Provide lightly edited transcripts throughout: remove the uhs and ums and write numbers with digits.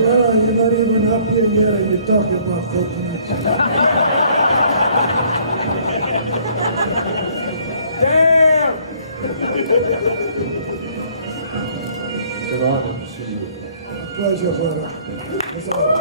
Well, you're not even up here yet and you're talking about coconuts. Damn! It's an honor to see you. Pleasure, brother. That's all.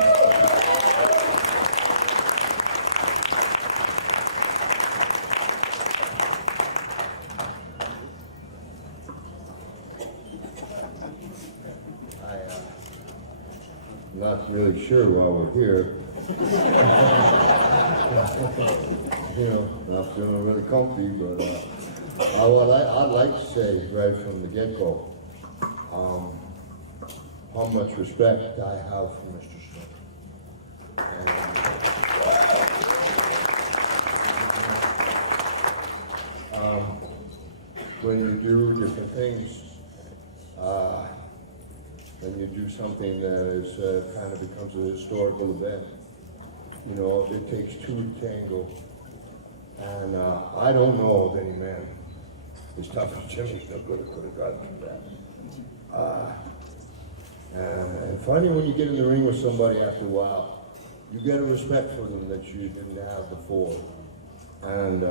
Not really sure why we're here. You know, not feeling really comfy, but what I'd like to say right from the get-go, how much respect I have for Mr. Snuka. When you do different things, when you do something that is kind of becomes a historical event, you know, it takes two to tango. And I don't know of any man as tough as Jimmy Snuka could have gotten through that. And funny when you get in the ring with somebody after a while, you get a respect for them that you didn't have before. And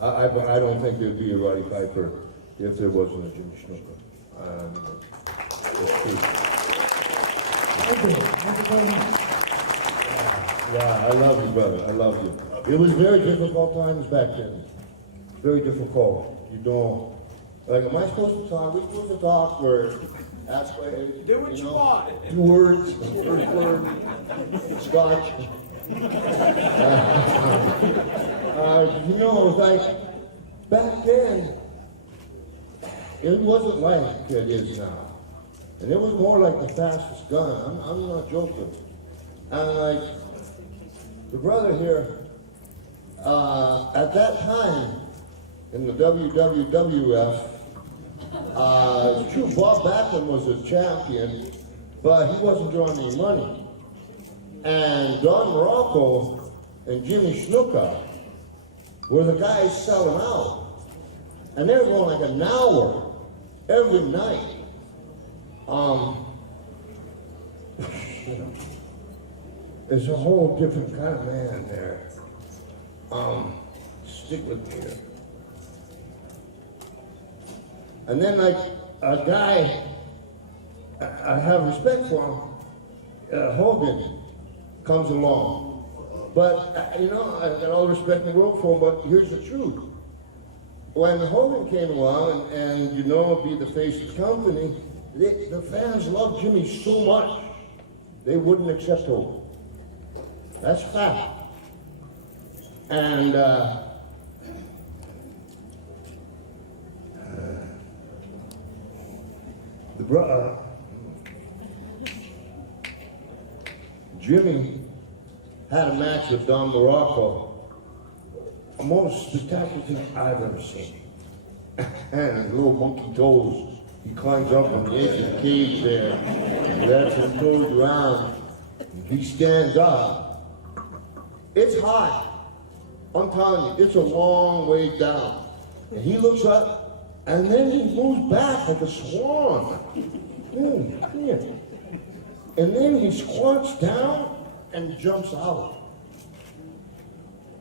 I don't think there'd be a Roddy Piper if there wasn't a Jimmy Snuka. It's true. Thank you. Thank you very much. Yeah, I love you, brother. I love you. It was very difficult times back then. Very difficult. You know, like, am I supposed to talk? We're supposed to talk or ask questions? Do what you want. 2 words, first word, Scotch. You know, it was like, back then, it wasn't like it is now. And it was more like the fastest gun. I'm not joking. And like, the brother here, at that time, in the WWF, it's true, Bob Backlund was a champion, but he wasn't drawing any money. And Don Morocco and Jimmy Snuka were the guys selling out. And they were going like an hour every night. You know, there's a whole different kind of man there. Stick with me here. And then like a guy, I have respect for him, Hogan comes along. But, you know, I've got all the respect in the world for him, but here's the truth. When Hogan came along and you know, be the face of the company, the fans loved Jimmy so much, they wouldn't accept Hogan. That's fact. And Jimmy had a match with Don Morocco, the most spectacular thing I've ever seen. And his little monkey toes, he climbs up on the edge of the cage there, and wraps his toes around, and he stands up. It's hot. I'm telling you, it's a long way down. And he looks up, and then he moves back like a swan. Come here. And then he squats down and jumps out.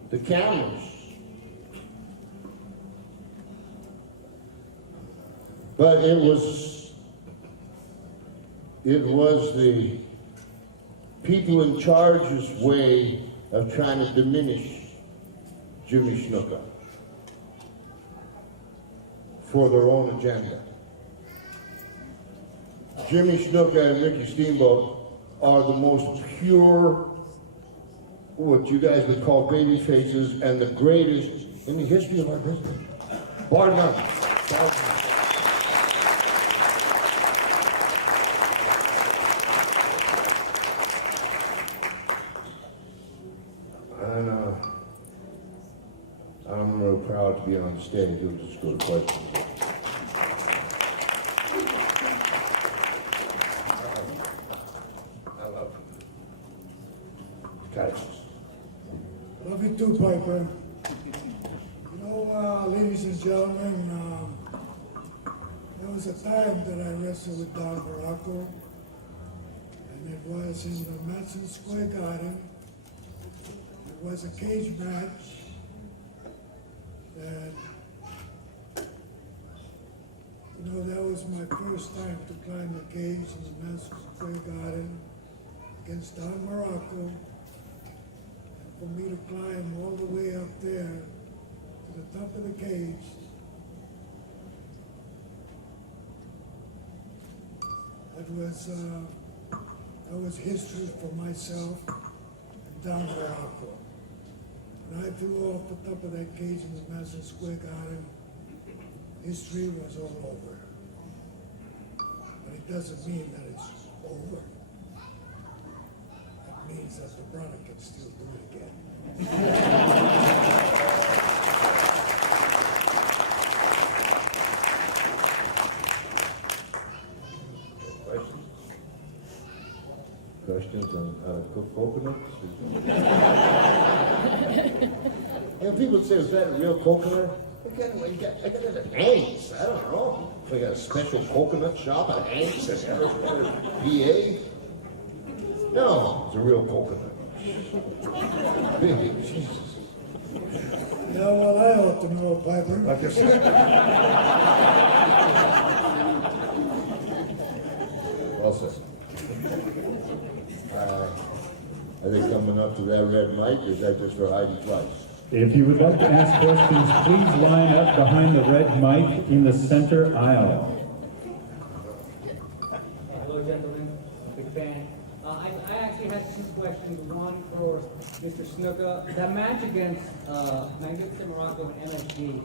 The cameras. But it was the people in charge's way of trying to diminish Jimmy Snuka for their own agenda. Jimmy Snuka and Ricky Steamboat are the most pure, what you guys would call baby faces, and the greatest in the history of our business. Bar none. And I'm real proud to be on the stage. It was just good questions. I love you. Guys. Love you too, Piper. You know, ladies and gentlemen, that was was a time that I wrestled with Don Morocco, and it was in the Madison Square Garden. It was a cage match that, that was my first time to climb the cage in the Madison Square Garden against Don Morocco. And for me to climb all the way up there to the top of the cage, that was history for myself and Don Morocco. When I flew off the top of that cage in the Madison Square Garden, history was all over. But it doesn't mean that it's over. It means that the brother can still do it again. Questions on how to cook coconuts? People say, is that a real coconut? I got it at Hank's. I don't know. We got a special coconut shop at Hank's in Harrisburg, PA. No, it's a real coconut. Really, Jesus. Yeah, well, I ought to know, Piper. Like I said. Well said. Are they coming up to that red mic, or is that just for Heidi Fleiss? If you would like to ask questions, please line up behind the red mic in the center aisle. Hello, gentlemen. Big fan. I actually had two questions. One for Mr. Snuka. That match against Magnificent Morocco and MSG,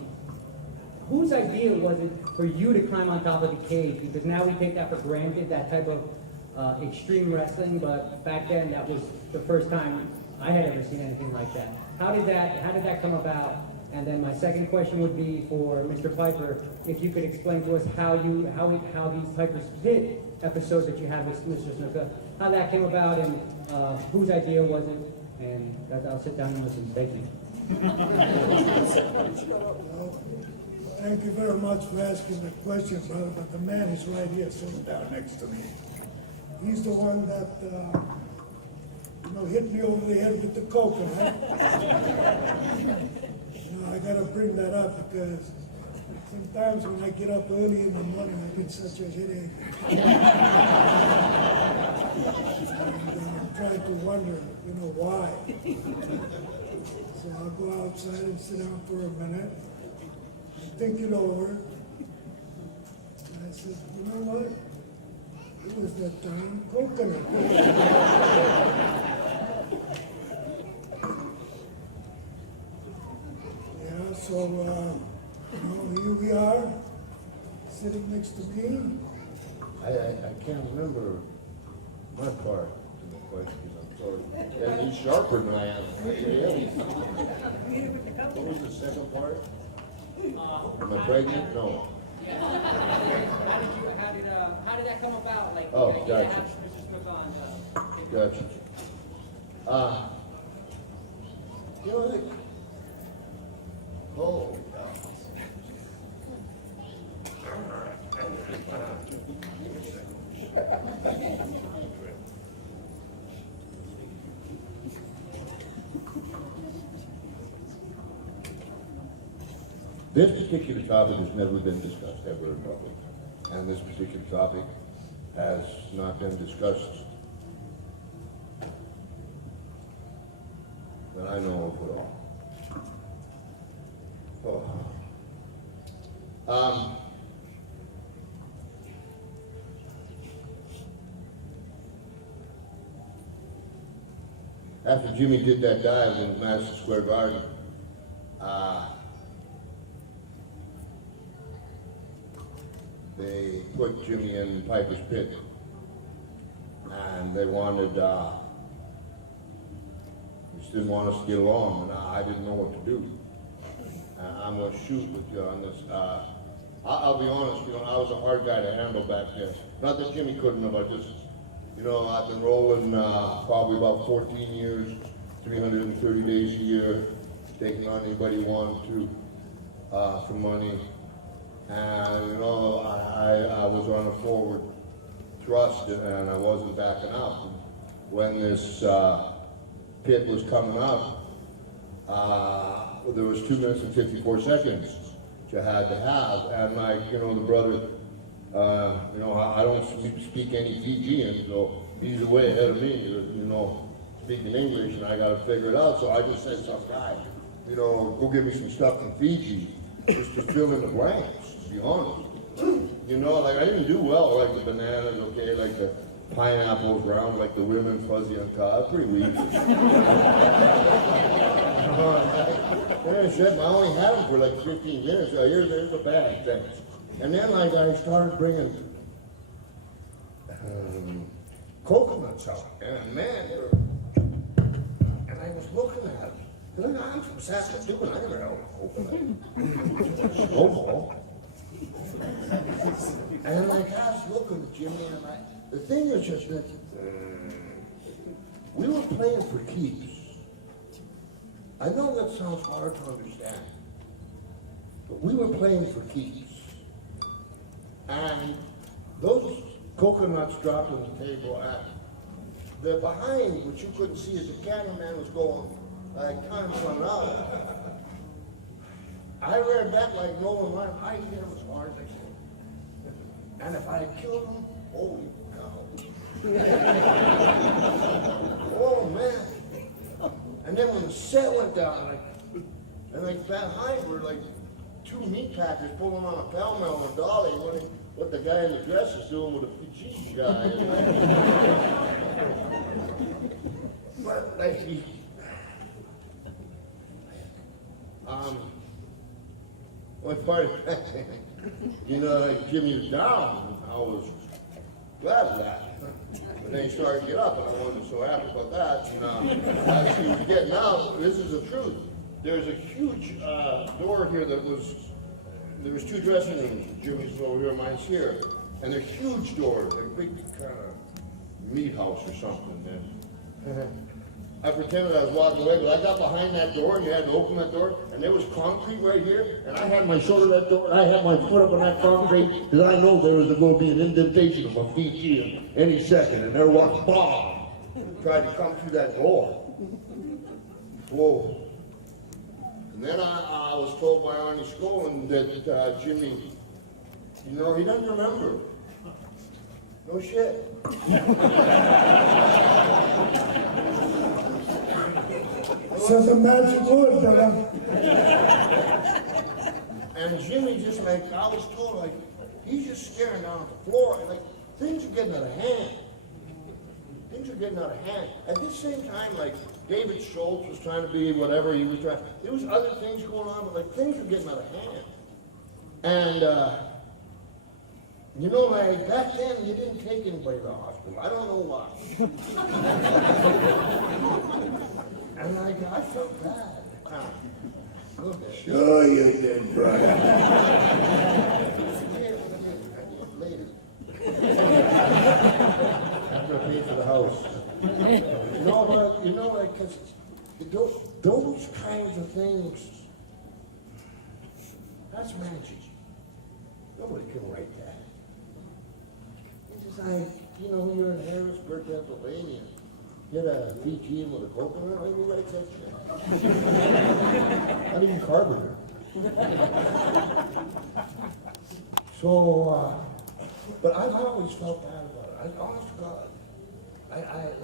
whose idea was it for you to climb on top of the cage? Because now we take that for granted, that type of extreme wrestling, but back then that was the first time I had ever seen anything like that. How did that come about? And then my second question would be for Mr. Piper, if you could explain to us how these Piper's Pit episodes that you had with Mr. Snuka, how that came about, and whose idea was it? And I'll sit down and listen. Thank you. Well, thank you very much for asking the question, brother, but the man is right here, sitting down next to me. He's the one that, hit me over the head with the coconut. I gotta bring that up because sometimes when I get up early in the morning, I get such a headache. And I'm trying to wonder, why. So I'll go outside and sit down for a minute and think it over. And I said, you know what? It was that darn coconut. Yeah, so, here we are, sitting next to me. I can't remember my part to the question, I'm sorry. And he's sharper than I am. What was the second part? Am I pregnant? No. How did that come about? Like, Oh, you gotcha. have Mr. Snuka on, Gotcha. Like, oh, this particular topic has never been discussed ever in public, and this particular topic has not been discussed that I know of at all. After Jimmy did that dive in Madison Square Garden, they put Jimmy in Piper's Pit, and they wanted, just didn't want us to get along, and I didn't know what to do. I'm gonna shoot with you on this. I'll be honest, I was a hard guy to handle back then. Not that Jimmy couldn't have, I just, I've been rolling probably about 14 years, 330 days a year, taking on anybody wanted to for money. And, you know, I was on a forward thrust and I wasn't backing up. When this pit was coming up, there was 2 minutes and 54 seconds that you had to have. And like, you know, the brother, you know, I don't speak any Fijian, so he's way ahead of me, you know, speaking English, and I got to figure it out. So I just said to some guy, you know, go get me some stuff from Fiji, just to fill in the blanks, to be honest. You know, like I didn't do well, like the bananas, okay, like the pineapples round, like the women fuzzy on top, pretty weak. Shit, I only had them for like 15 minutes. So here's a bag, thanks. And then like I started bringing coconuts out, and man, they were, and I was looking at them. Look, I'm from Saskatoon. I never held a coconut. Snowball. And like I was looking at Jimmy, and the thing is just that we were playing for keeps. I know that sounds hard to understand, but we were playing for keeps. And those coconuts dropped on the table, and the behind, which you couldn't see as the cameraman was going, like time running out. I read that like no one. I hit him as hard as I could. And if I had killed him, holy cow. Oh man. And then when the set went down, and like behind were like 2 meat packers pulling on a pell mell and a dolly, what the guy in the dress is doing with a Fiji guy. But like when part you know, like Jimmy was down, I was glad of that. But then he started to get up, and I wasn't so happy about that. You know, as he was getting out, this is the truth. There's a huge door here there was 2 dressing rooms. Jimmy's over here, mine's here. And they're huge doors, like a big kind of meat house or something. And I pretended I was walking away, but I got behind that door, and you had to open that door, and there was concrete right here, and I had my shoulder that door, and I had my foot up on that concrete, because I know there was going to be an indentation of my feet here any second, and there was bomb tried to come through that door. Whoa. And then I was told by Arnie Skolin that Jimmy, you know, he doesn't remember. No shit. Says a magic word, brother. And Jimmy just like, I was told, like, he's just staring down at the floor, and like, things are getting out of hand. Things are getting out of hand. At the same time, like, David Schultz was trying to be whatever he was trying. There was other things going on, but like, things were getting out of hand. And, you know, like, back then, you didn't take anybody to the hospital. I don't know why. And like, I felt bad. Sure you did, brother. Later. I'm gonna pay for the house. No, but you know, like, cause those kinds of things, that's magic. Nobody can write that. It's just like, you know, you're in Harrisburg, Pennsylvania. Get a Fijian with a coconut, who writes that shit? Not even Carpenter. So, but I've always felt bad about it. Honest to God. I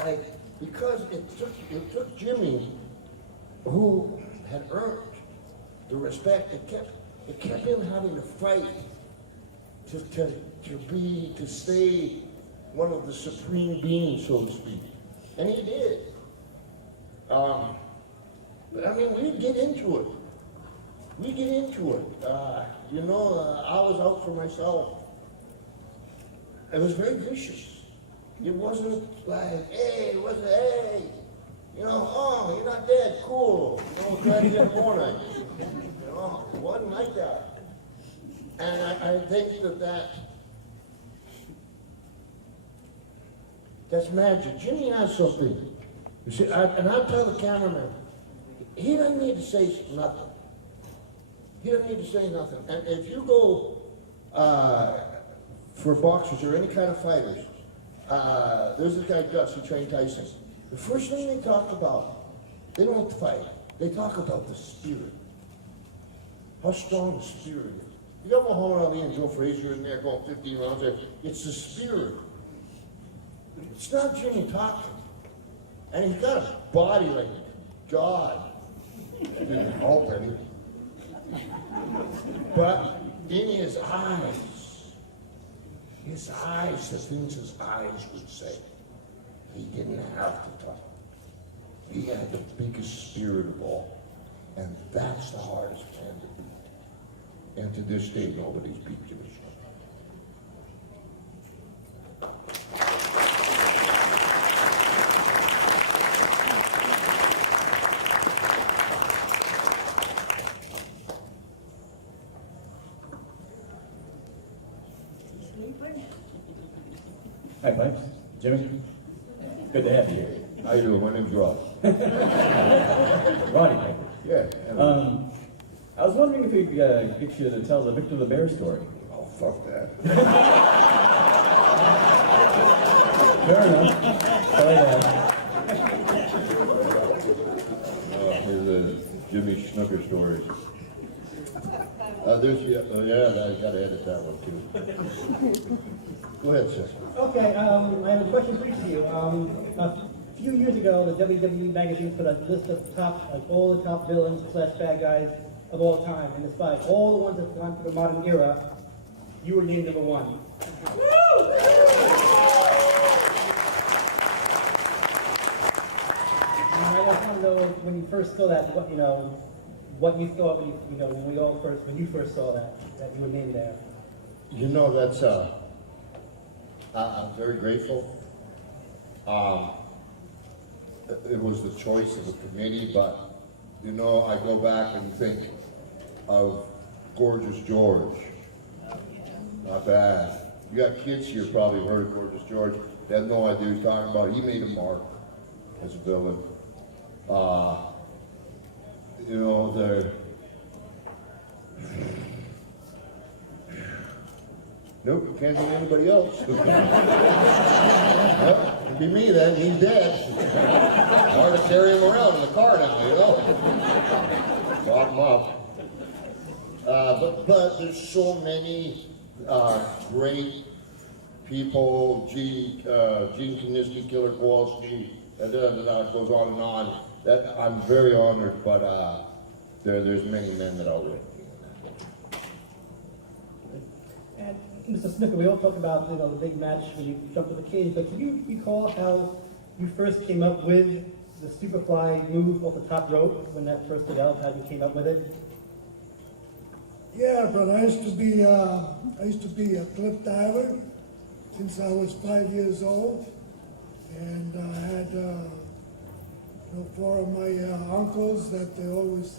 like, because it took Jimmy, who had earned the respect, it kept him having to fight to stay one of the supreme beings, so to speak. And he did. But I mean, we'd get into it. You know, I was out for myself. It was very vicious. It wasn't like, hey, you know, oh, you're not dead, cool. You know, try to get more night. You know, it wasn't like that. And I think that's magic. Jimmy has something. You see, and I'll tell the cameraman, he doesn't need to say nothing. He doesn't need to say nothing. And if you go for boxers or any kind of fighters, there's this guy Gus who trained Tyson. The first thing they talk about, they don't fight. They talk about the spirit. How strong the spirit is. You got Muhammad Ali and Joe Frazier in there going 15 rounds. It's the spirit. It's not Jimmy talking. And he's got a body like God. Didn't help any. But in his eyes, the things his eyes would say, he didn't have to talk. He had the biggest spirit of all. And that's the hardest man to beat. And to this day, nobody's beat Jimmy Snuka. Hi, Pipes. Jimmy. Good to have you here. How you doing? My name's Rob. Roddy Piper. Yeah. I was wondering if we could get you to tell the Victor the Bear story. Oh, fuck that. Fair enough. Try that. Here's the Jimmy Snuka story. I gotta edit that one too. Go ahead, sir. Okay, I have a question for each of you. A few years ago, the WWE magazine put a list of all the top villains / bad guys of all time, and despite all the ones that have gone to the modern era, you were named number 1. And I just want to know when you first saw that, what you thought when you first saw that you were named there. You know, that's, I'm very grateful. It was the choice of the committee, but, you know, I go back and think of Gorgeous George. Not bad. You got kids here probably heard of Gorgeous George. They have no idea what he's talking about. He made a mark as a villain. You know, nope, can't be anybody else. Well, it'd be me then, he's dead. Hard to carry him around in the car now, you know? Lock him up. But there's so many great people, Gene Kiniski, Killer Kowalski, and it goes on and on. That I'm very honored, but there's many men that outrank me. And Mr. Snuka, we all talk about the big match when you jumped to the cage, but can you recall how you first came up with the Superfly move off the top rope when that first developed? How you came up with it? Yeah, but I used to be a cliff diver since I was 5 years old, and I had 4 of my uncles that they always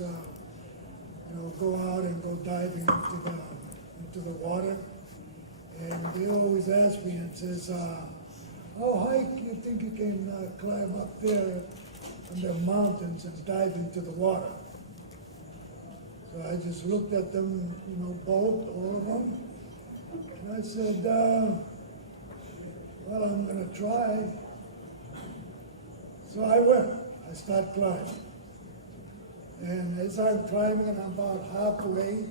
go out and go diving into the water, and they always ask me and says, "How high do you think you can climb up there on the mountains and dive into the water?" So I just looked at them, both, all of them, and I said, "Well, I'm gonna try." So I went. I started climbing. And as I'm climbing, and I'm about halfway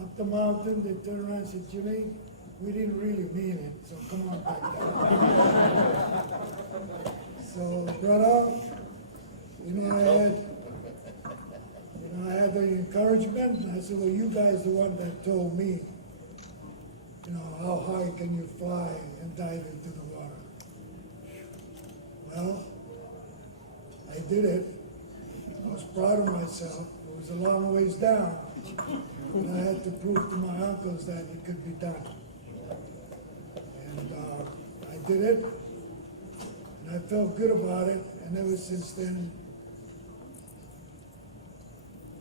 up the mountain, they turn around and say, "Jimmy, we didn't really mean it, so come on back down." So, brother, I had the encouragement, and I said, "Well, you guys the one that told me, how high can you fly and dive into the water?" Well, I did it. I was proud of myself. It was a long ways down. And I had to prove to my uncles that it could be done. And I did it. And I felt good about it. And ever since then,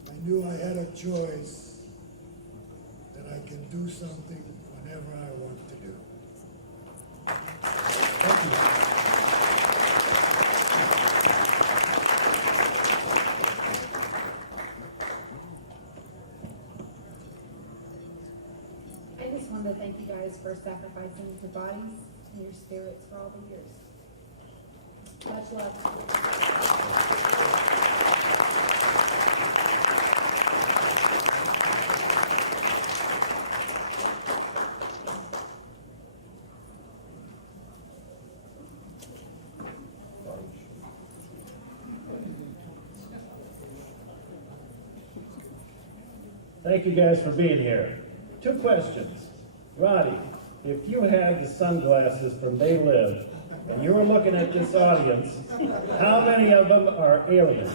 I knew I had a choice that I can do something whenever I want to do. Thank you. I'm wanted to thank you guys for sacrificing your bodies and your spirits for all the years. Much love. Thank you guys for being here. 2 questions. Roddy, if you had the sunglasses from They Live, and you were looking at this audience, how many of them are aliens?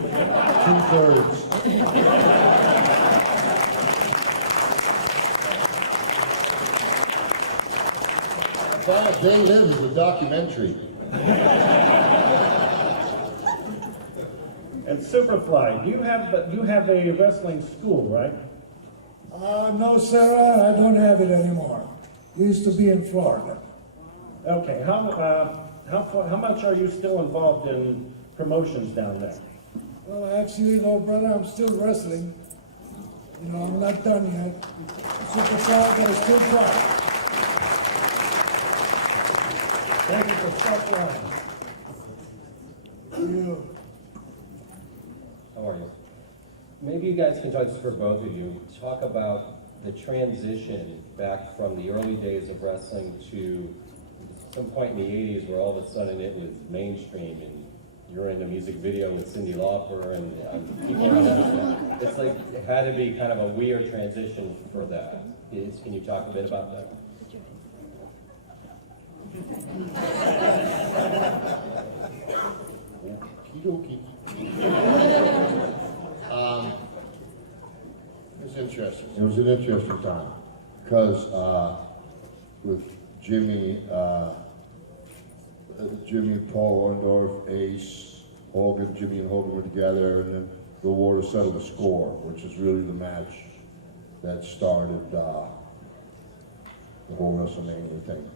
2/3. They Live is a documentary. And Superfly, you have a wrestling school, right? No, Sarah, I don't have it anymore. Used to be in Florida. Okay, how much are you still involved in promotions down there? Well, actually, no, brother, I'm still wrestling. You know, I'm not done yet. Superfly, but I still try. Thank you for Superfly. You. How are you? Maybe you guys can talk, just for both of you, talk about the transition back from the early days of wrestling to some point in the 80s where all of a sudden it was mainstream and you're in a music video with Cyndi Lauper and people around that. It's like, it had to be kind of a weird transition for that. Can you talk a bit about that? Okey-dokey. It was interesting. It was an interesting time because with Jimmy, Paul Orndorff, Ace, Hogan, Jimmy and Hogan were together, and then the war to settle the score, which is really the match that started the whole WrestleMania thing.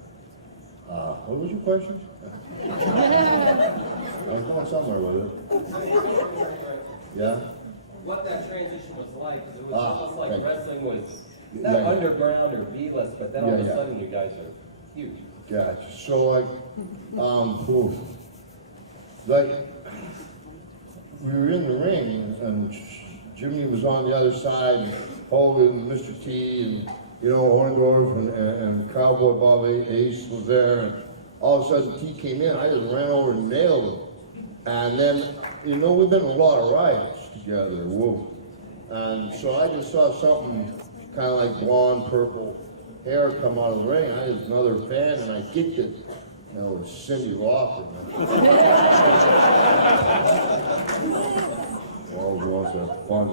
What was your question? I'm going somewhere with it. Yeah? What that transition was like, 'cause it was almost like thank you. wrestling was not Yeah. underground or B-list, but then all of a Yeah. sudden you guys are huge. Gotcha. So like we were in the ring and Jimmy was on the other side, and Hogan, Mr. T, and Orndorff and Cowboy Bob Ace was there, and all of a sudden T came in. I just ran over and nailed him. And then we've been in a lot of riots together, whoa. And so I just saw something kind of like blonde, purple hair come out of the ring. I was another fan, and I kicked it. And it was Cyndi Lauper. Well, it was a fun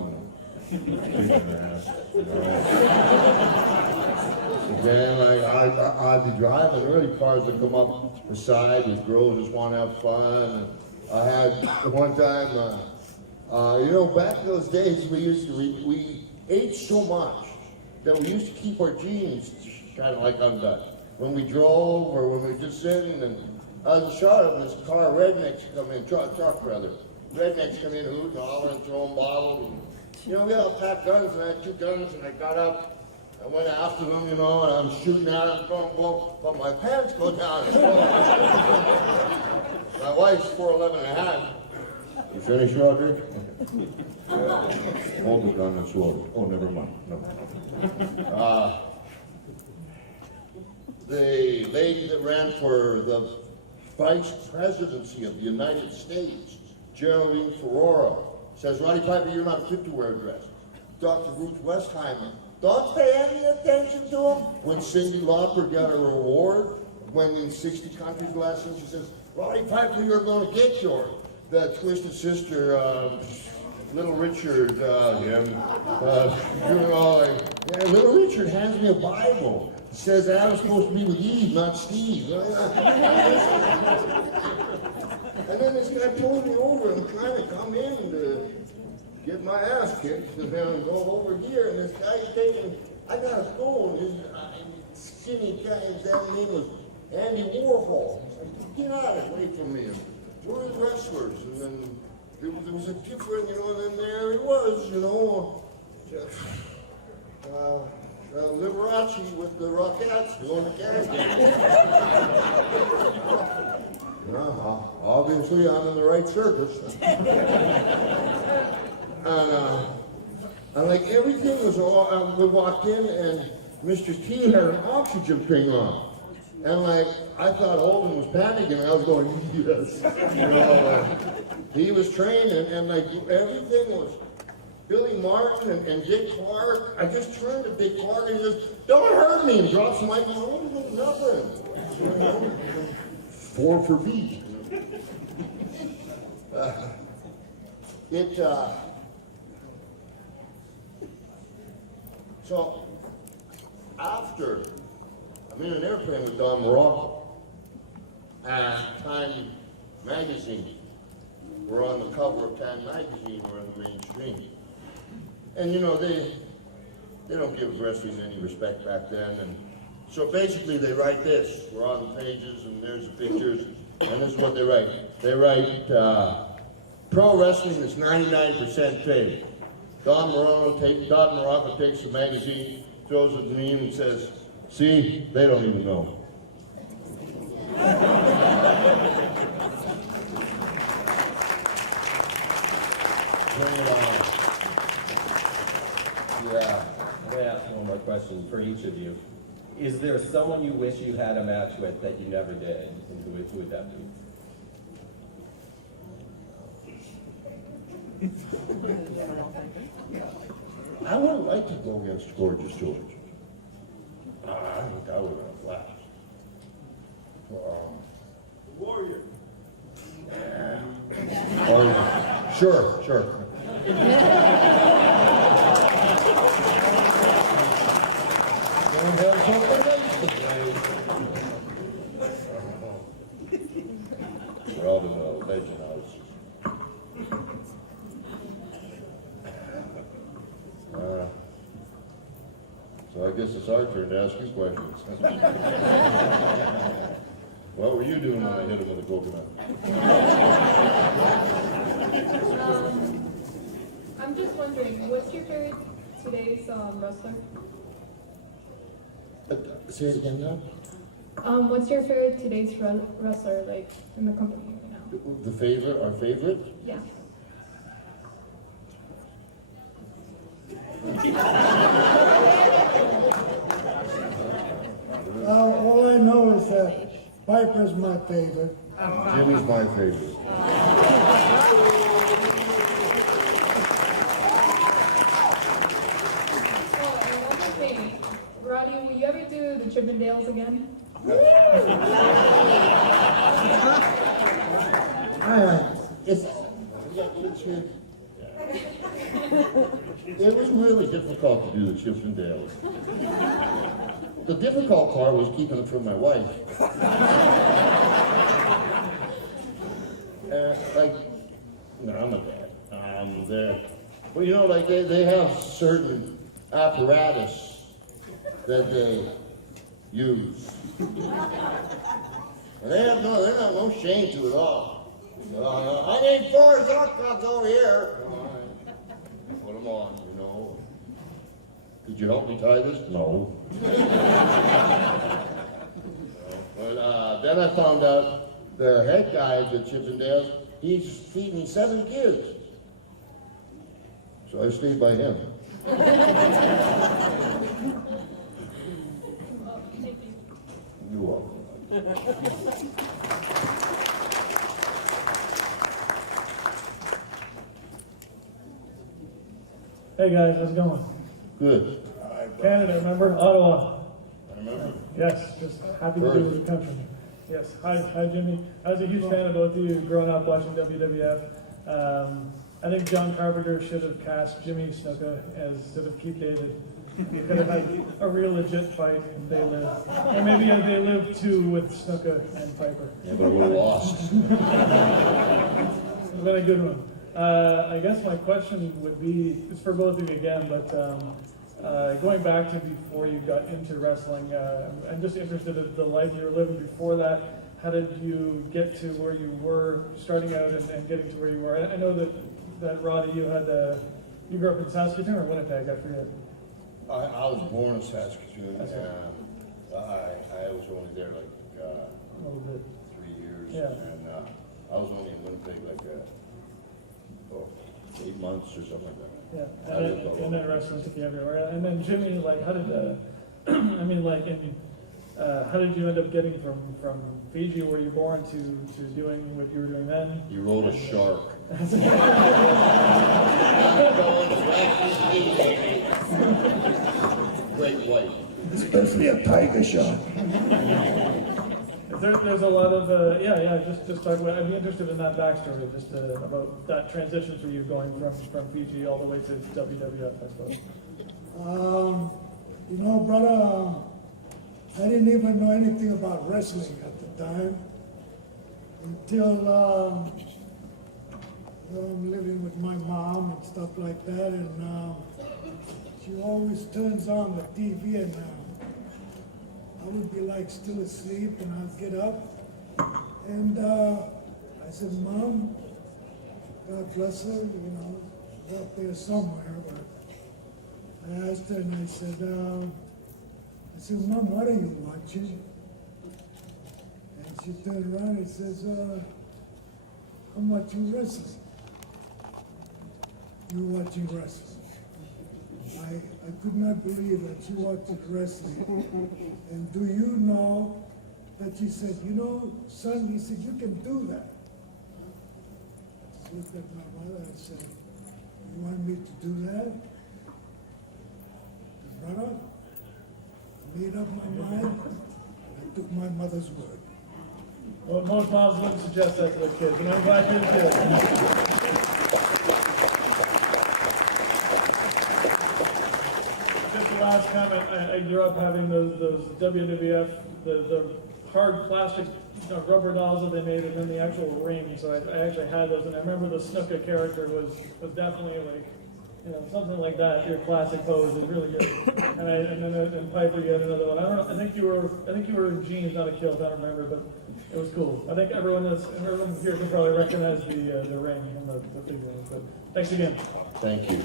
kicking her ass. Again, I'd be driving early cars that come up the side with girls just want to have fun. And I had one time, back in those days, we ate so much that we used to keep our jeans kind of like undone. When we drove or when we were just sitting, and I was in Charlotte, and this car, rednecks come in, truck rather. Rednecks come in, hooting, hollering, throwing bottles. And, we all packed guns, and I had 2 guns, and I got up, I went after them, and I'm shooting at them, throwing boom, but my pants go down. My wife's 4'11" and a half. You finished, Roderick? Hold the gun and sword. Oh, never mind. No. The lady that ran for the vice presidency of the United States, Geraldine Ferrara, says, Roddy Piper, you're not fit to wear a dress. Dr. Ruth Westheimer, don't pay any attention to him. When Cyndi Lauper got her award, when in 60 countries last year, she says, Roddy Piper, you're going to get yours. The Twisted Sister, Little Richard, Little Richard hands me a Bible. It says Adam's supposed to be with Eve, not Steve. And then this guy pulled me over and trying to come in to get my ass kicked. And then I'm going over here, and this guy's taking, I got a phone. His skinny guy, his name was Andy Warhol. I said, get out of away from me. We're wrestlers. And then there was a different, and then there he was, liberal Liberace with the Rockettes doing the character. Obviously, I'm in the right circus. And like everything was all, we walked in and Mr. T had an oxygen thing on. And like, I thought Holden was panicking. I was going, yes. You know, he was trained and like everything was Billy Martin and Dick Clark. I just turned to Dick Clark and he says, don't hurt me, and drops the mic. No, nothing. You know? 4 for beat. So after I'm in an airplane with Don Morocco and Time magazine. We're on the cover of Time magazine, we're in the mainstream. And you know, they don't give wrestling any respect back then. And so basically they write this. We're on the pages and there's the pictures. And this is what they write. They write, pro wrestling is 99% fake. Don Morocco takes the magazine, throws it to me and says, see, they don't even know. Bring it on. Yeah, I'm going to ask one more question for each of you. Is there someone you wish you had a match with that you never did? And who would that be? I would like to go against Gorgeous George. I think that would have been a blast. Warrior. Oh, sure. Don't have something else to say. We're out in the legend house. So I guess it's our turn to ask you questions. What were you doing when I hit him with a coconut? I'm just wondering, what's your favorite today's wrestler? Say it again now? What's your favorite today's wrestler, like, in the company right now? The favorite, our favorite? Yeah. All I know is that Piper's my favorite. Jimmy's my favorite. Oh, and one more thing. Roddy, will you ever do the Chippendales again? It was really difficult to do the Chippendales. The difficult part was keeping it from my wife. I'm a dad. There. Well, you know, like they have certain apparatus that they use. And they're not no shame to it all. I need 4 shotguns over here. Put them on, you know. Could you help me tie this? No. But then I found out the head guy at Chippendales, he's feeding 7 kids. So I stayed by him. Thank you. You're welcome. Hey guys, how's it going? Good. Canada, remember? Ottawa. I remember. Yes, just happy to be with the country. Yes, hi Jimmy. I was a huge fan of both of you growing up watching WWF. I think John Carpenter should have cast Jimmy Snuka instead of Keith David. You could have had a real legit fight if they lived. Or maybe they lived too with Snuka and Piper. Yeah, but we're lost. It's been a good one. I guess my question would be, it's for both of you again, but going back to before you got into wrestling, I'm just interested in the life you were living before that. How did you get to where you were starting out and getting to where you were? I know that Roddy, you grew up in Saskatoon or Winnipeg, I forget. I was born in Saskatoon, and I was only there like, A little bit. 3 years. Yeah. And, I was only in Winnipeg like, 8 months or something like that. Yeah, I lived all and then over. wrestling took you everywhere. And then Jimmy, like, how did, I mean, like, how did you end up getting from Fiji, where you were born, to doing what you were doing then? You rode a shark. Great white. Especially a tiger shark. There's a lot of, just talk about, I'd be interested in that backstory, just about that transition for you going from Fiji all the way to WWF, I suppose. You know, brother, I didn't even know anything about wrestling at the time until I'm living with my mom and stuff like that, and she always turns on the TV, and I would be like still asleep, and I'd get up, and I said, Mom, God bless her, you know, she's up there somewhere, but I asked her, and I said, Mom, what are you watching? And she turned around and says, I'm watching wrestling. You watching wrestling? I could not believe that she watched wrestling. And do you know that she said, you know, son, he said, you can do that. I looked at my mother and said, you want me to do that? Brother, I made up my mind, I took my mother's word. Well, most moms wouldn't suggest that to their kids, and I'm glad you did. Just the last comment, I grew up having those WWF, the hard plastic rubber dolls that they made, and then the actual ring, so I actually had those, and I remember the Snuka character was definitely like, you know, something like that. Your classic pose is really good. And then Piper, you had another one. I don't know. I think you were in jeans, not a kilt. I don't remember, but it was cool. I think everyone here can probably recognize the ring and the figurines. But thanks again. Thank you.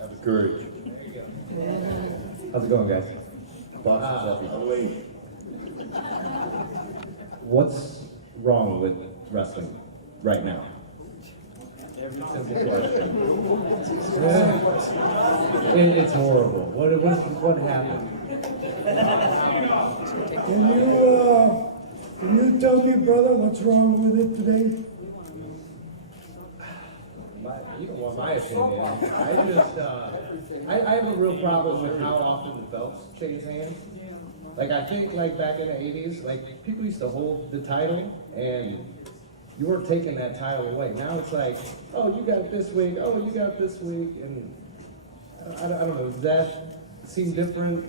Have the courage. How's it going, guys? Box is up. What's wrong with wrestling right now? Simple question. It's horrible. What happened? Can you tell me, brother, what's wrong with it today? You don't want my opinion. I have a real problem with how often the belts change hands. Like, I think, like, back in the 80s, like, people used to hold the title, and you weren't taking that title away. Now it's like, oh, you got it this week, oh, you got it this week, and I don't know, does that seem different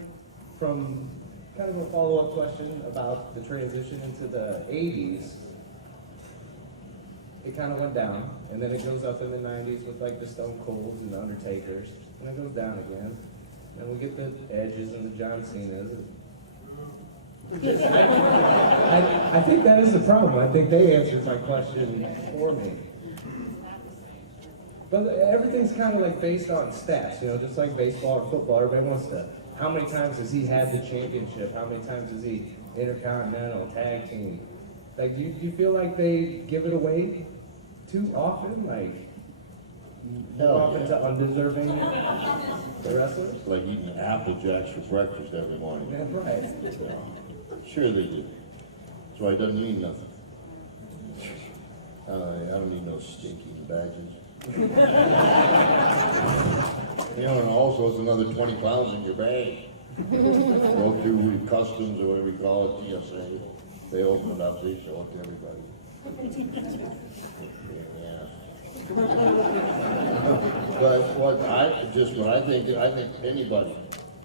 from kind of a follow-up question about the transition into the 80s? It kind of went down, and then it goes up in the 90s with, like, the Stone Colds and the Undertakers, and it goes down again. And we get the Edges and the John Cenas. I think that is the problem. I think they answered my question for me. But everything's kind of like based on stats, you know, just like baseball or football. Everybody wants to, how many times has he had the championship? How many times is he intercontinental, tag team? Like, do you feel like they give it away too often? Like, more often to undeserving wrestlers? Like eating Apple Jacks for breakfast every morning. That's right. Yeah. Sure they do. That's why it doesn't mean nothing. I don't need no stinking badges. You know, and also it's another 20 pounds in your bag. Go through customs or whatever you call it, TSA. They open it up, they show it to everybody. Yeah. But what I think anybody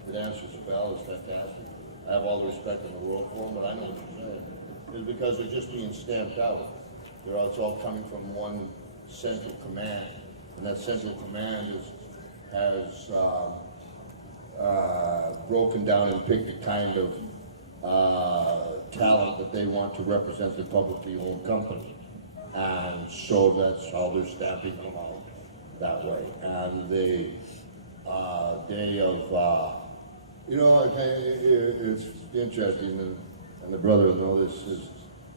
that answers the bell is fantastic. I have all the respect in the world for them, but I know what you're saying. It's because they're just being stamped out. It's all coming from one central command, and that central command has broken down and picked the kind of talent that they want to represent the publicly owned company. And so that's how they're stamping them out that way. And the day of, it's interesting, and the brother will know this, is,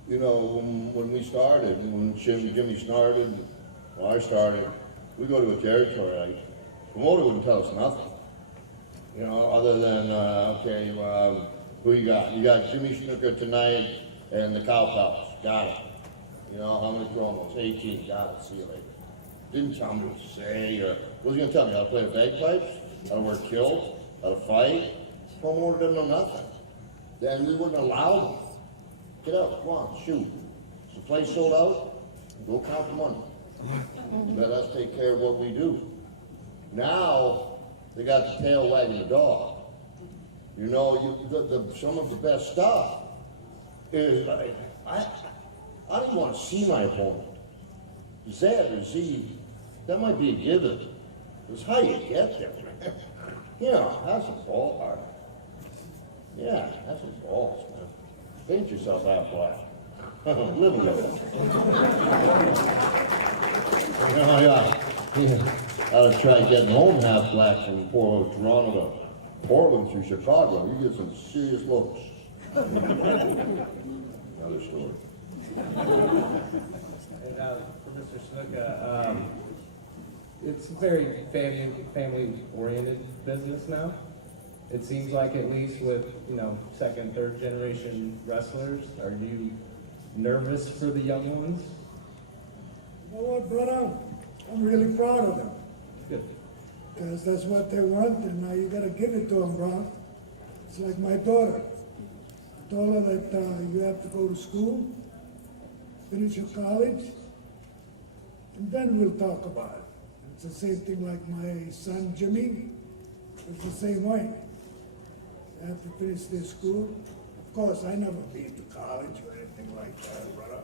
when we started, when Jimmy started, when I started, we go to a territory, like, promoter wouldn't tell us nothing. Other than, who you got? You got Jimmy Snuka tonight and the Cow Palace. Got it. How many promos? 18. Got it. See you later. Didn't tell me what to say, or what was he going to tell me? How to play the bagpipes? How to wear kilts? How to fight? Promoter didn't know nothing. Then we wouldn't allow them. Get up, come on, shoot. Is the place sold out? Go count the money. Let us take care of what we do. Now, they got the tail wagging the dog. Some of the best stuff is, I don't even want to see my opponent. Zed or Z, that might be a given. It's how you get there, man. Have some ball heart. Yeah, have some balls, man. Paint yourself half black. Live a little. I'll try getting home half black from Toronto to Portland through Chicago. You get some serious looks. Another story. And for Mr. Snuka, it's a very family-oriented business now. It seems like, at least with second, third generation wrestlers. Are you nervous for the young ones? You know what, brother? I'm really proud of them. Good. Because that's what they want, and now you gotta give it to them, bro. It's like my daughter. I told her that you have to go to school, finish your college, and then we'll talk about it. It's the same thing like my son Jimmy. It's the same way. They have to finish their school. Of course, I never been to college or anything like that, brother.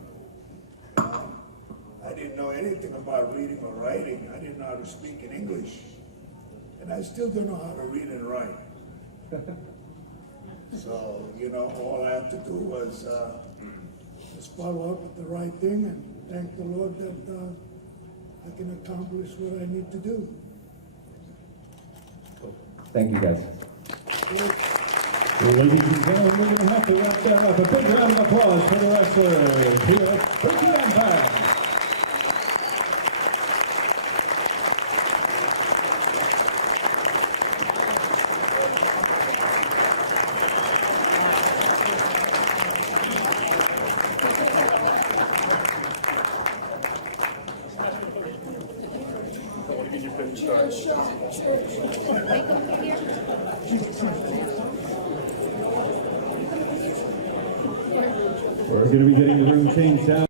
I didn't know anything about reading or writing. I didn't know how to speak in English. And I still don't know how to read and write. So, all I have to do was just follow up with the right thing and thank the Lord that I can accomplish what I need to do. Thank you, guys. Well, ladies and gentlemen, we're going to have to wrap that up. A big round of applause for the wrestlers here at Piperand. We're going to be getting the room changed out.